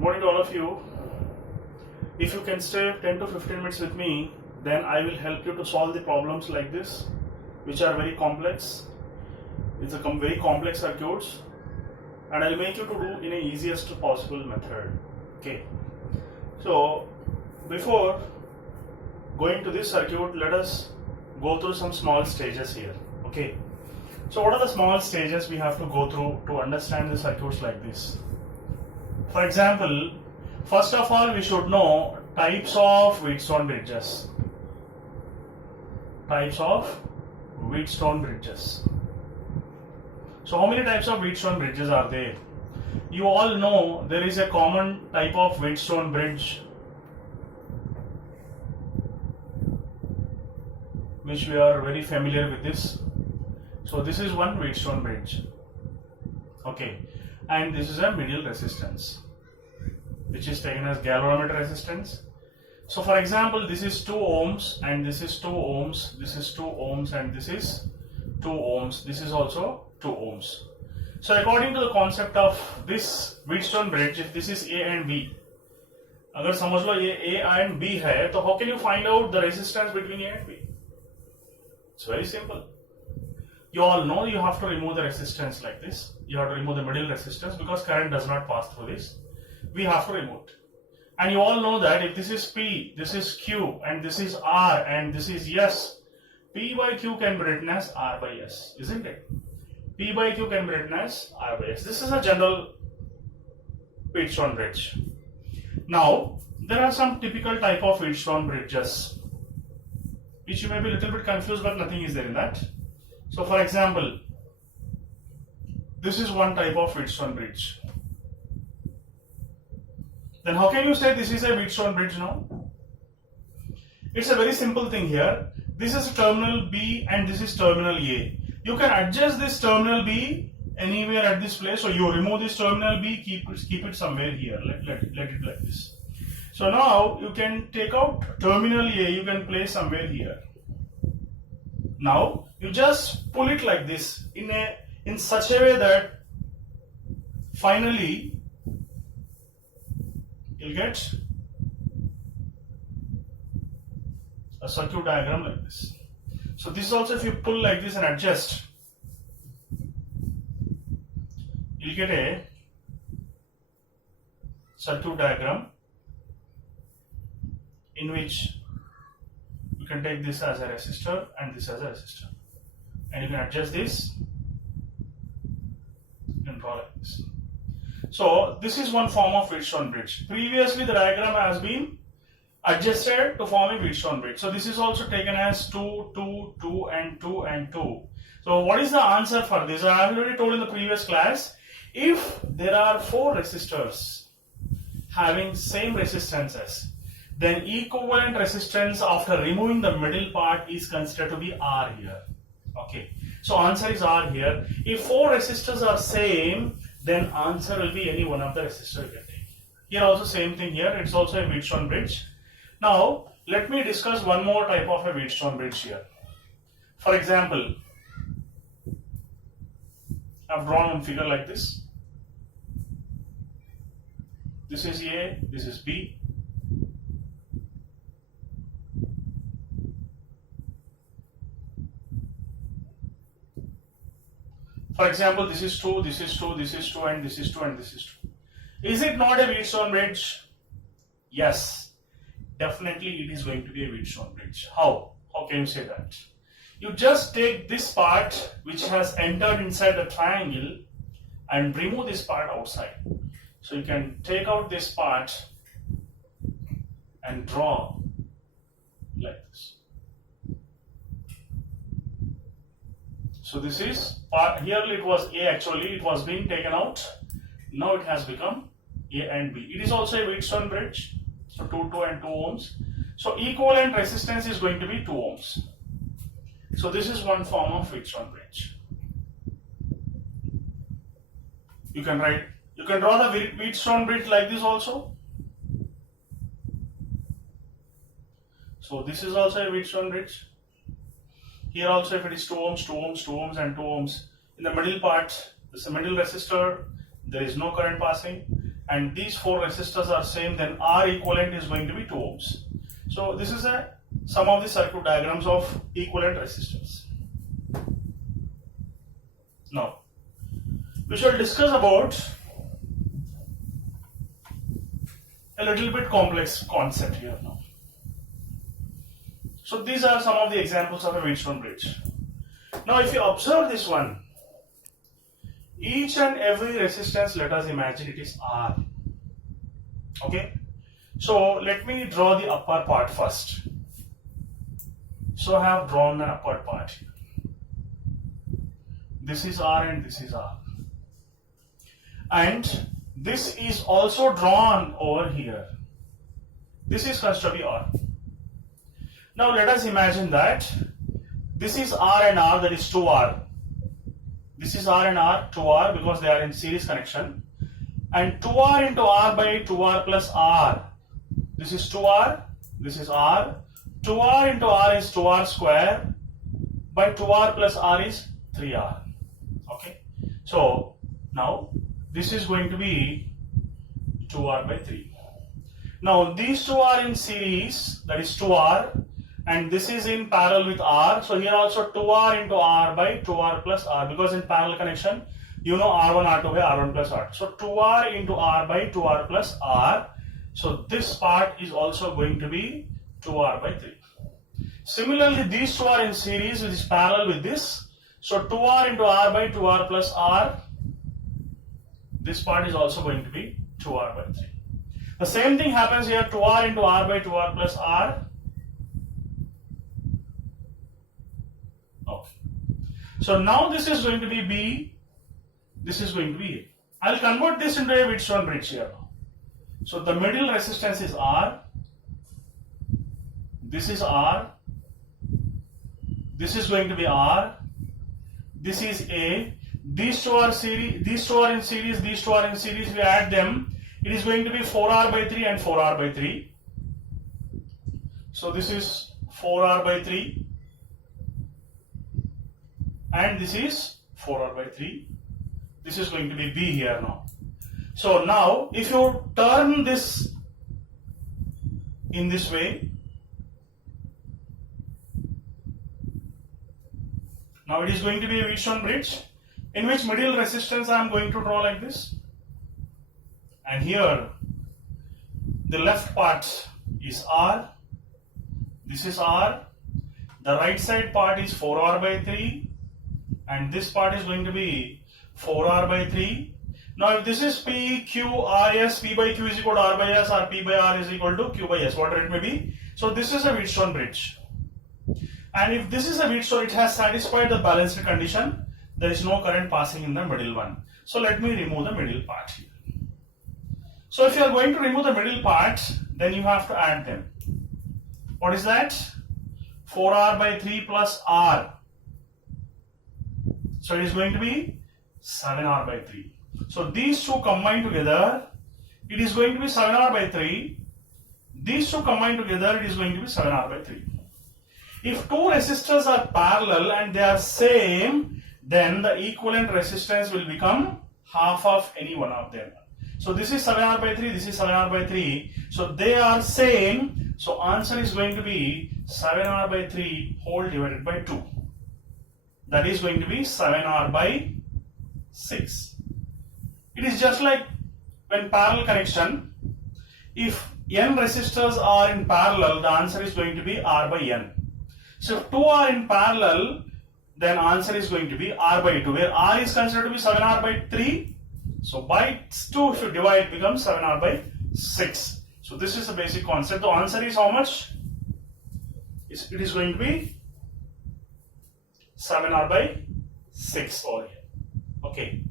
Good morning to all of you. If you can stay 10 to 15 minutes with me, then I will help you to solve the problems like this, which are very complex. It's a very complex circuits, and I'll make you to do in a easiest possible method. Okay. So before going to this circuit, let us go through some small stages here. Okay. So what are the small stages we have to go through to understand the circuits like this? For example, first of all, we should know types of Wheatstone bridges. Types of Wheatstone bridges. So how many types of Wheatstone bridges are there? You all know there is a common type of Wheatstone bridge which we are very familiar with this. So this is one Wheatstone bridge. Okay. And this is a medial resistance which is taken as galvanometer resistance. So for example, this is 2 ohms and this is 2 ohms, this is 2 ohms and this is 2 ohms, this is also 2 ohms. So according to the concept of this Wheatstone bridge, if this is A and B, अगर समझ लो ये A and B है, तो how can you find out the resistance between A and B? It's very simple. You all know you have to remove the resistance like this. You have to remove the middle resistance because current does not pass through this. We have to remove it. And you all know that if this is P, this is Q, and this is R, and this is S, P by Q can be written as R by S, isn't it? P by Q can be written as R by S. This is a general Wheatstone bridge. Now, there are some typical type of Wheatstone bridges, which you may be a little bit confused, but nothing is there in that. So for example, this is one type of Wheatstone bridge. Then how can you say this is a Wheatstone bridge now? It's a very simple thing here. This is terminal B and this is terminal A. You can adjust this terminal B anywhere at this place. So you remove this terminal B, keep it somewhere here. Let it like this. So now you can take out terminal A, you can place somewhere here. Now you just pull it like this in such a way that finally you'll get a circuit diagram like this. So this is also, if you pull like this and adjust, you'll get a circuit diagram in which you can take this as a resistor and this as a resistor, and you can adjust this and draw like this. So this is one form of Wheatstone bridge. Previously the diagram has been adjusted to form a Wheatstone bridge. So this is also taken as 2, 2, 2 and 2 and 2. So what is the answer for this? I have already told in the previous class, if there are 4 resistors having same resistances, then equivalent resistance after removing the middle part is considered to be R here. Okay. So answer is R here. If 4 resistors are same, then answer will be any one of the resistors you can take. Here also same thing here. It's also a Wheatstone bridge. Now let me discuss one more type of a Wheatstone bridge here. For example, I've drawn one figure like this. This is A, this is B. For example, this is 2, this is 2, this is 2, and this is 2, and this is 2. Is it not a Wheatstone bridge? Yes, definitely it is going to be a Wheatstone bridge. How? How can you say that? You just take this part which has entered inside the triangle and remove this part outside. So you can take out this part and draw like this. So this is part, here it was A actually, it was being taken out. Now it has become A and B. It is also a Wheatstone bridge. So 2, 2 and 2 ohms. So equivalent resistance is going to be 2 ohms. So this is one form of Wheatstone bridge. You can draw the Wheatstone bridge like this also. So this is also a Wheatstone bridge. Here also if it is 2 ohms, 2 ohms, 2 ohms and 2 ohms. In the middle part, this is a middle resistor, there is no current passing, and these 4 resistors are same, then R equivalent is going to be 2 ohms. So this is some of the circuit diagrams of equivalent resistors. Now we shall discuss about a little bit complex concept here now. So these are some of the examples of a Wheatstone bridge. Now if you observe this one, each and every resistance, let us imagine it is R. Okay, so let me draw the upper part first. So I have drawn the upper part here. This is R and this is R, and this is also drawn over here. This is has to be R. Now let us imagine that this is R and R, that is 2R. This is R and R, 2R, because they are in series connection. And 2R into R by 2R plus R. This is 2R, this is R. 2R into R is 2R square. By 2R plus R is 3R. Okay. So now this is going to be 2R by 3. Now these two are in series, that is 2R. And this is in parallel with R. So here also 2R into R by 2R plus R, because in parallel connection, you know R1, R2 by R1 plus R2. So 2R into R by 2R plus R. So this part is also going to be 2R by 3. Similarly, these two are in series, which is parallel with this. So 2R into R by 2R plus R. This part is also going to be 2R by 3. The same thing happens here, 2R into R by 2R plus R. Okay. So now this is going to be B, this is going to be A. I'll convert this into a Wheatstone bridge here. So the middle resistance is R, this is R, this is going to be R, this is A. These two are series, these two are in series, these two are in series. We add them, it is going to be 4R by 3 and 4R by 3. So this is 4R by 3 and this is 4R by 3. This is going to be B here now. So now if you turn this in this way, now it is going to be a Wheatstone bridge, in which middle resistance I am going to draw like this. And here the left part is R, this is R, the right side part is 4R by 3, and this part is going to be 4R by 3. Now if this is P, Q, R, S, P by Q is equal to R by S, or P by R is equal to Q by S, whatever it may be. So this is a Wheatstone bridge. And if this is a Wheatstone, it has satisfied the balanced condition. There is no current passing in the middle one. So let me remove the middle part here. So if you are going to remove the middle part, then you have to add them. What is that? 4R by 3 plus R. So it is going to be 7R by 3. So these two combined together, it is going to be 7R by 3. These two combined together, it is going to be 7R by 3. If two resistors are parallel and they are same, then the equivalent resistance will become half of any one of them. So this is 7R by 3, this is 7R by 3. So they are same. So answer is going to be 7R by 3 whole divided by 2. That is going to be 7R by 6. It is just like when parallel connection. If n resistors are in parallel, the answer is going to be R by n. So if 2 are in parallel, then answer is going to be R by 2, where R is considered to be 7R by 3. So by 2 if you divide, it becomes 7R by 6. So this is the basic concept. The answer is how much? It is going to be 7R by 6 over here. Okay.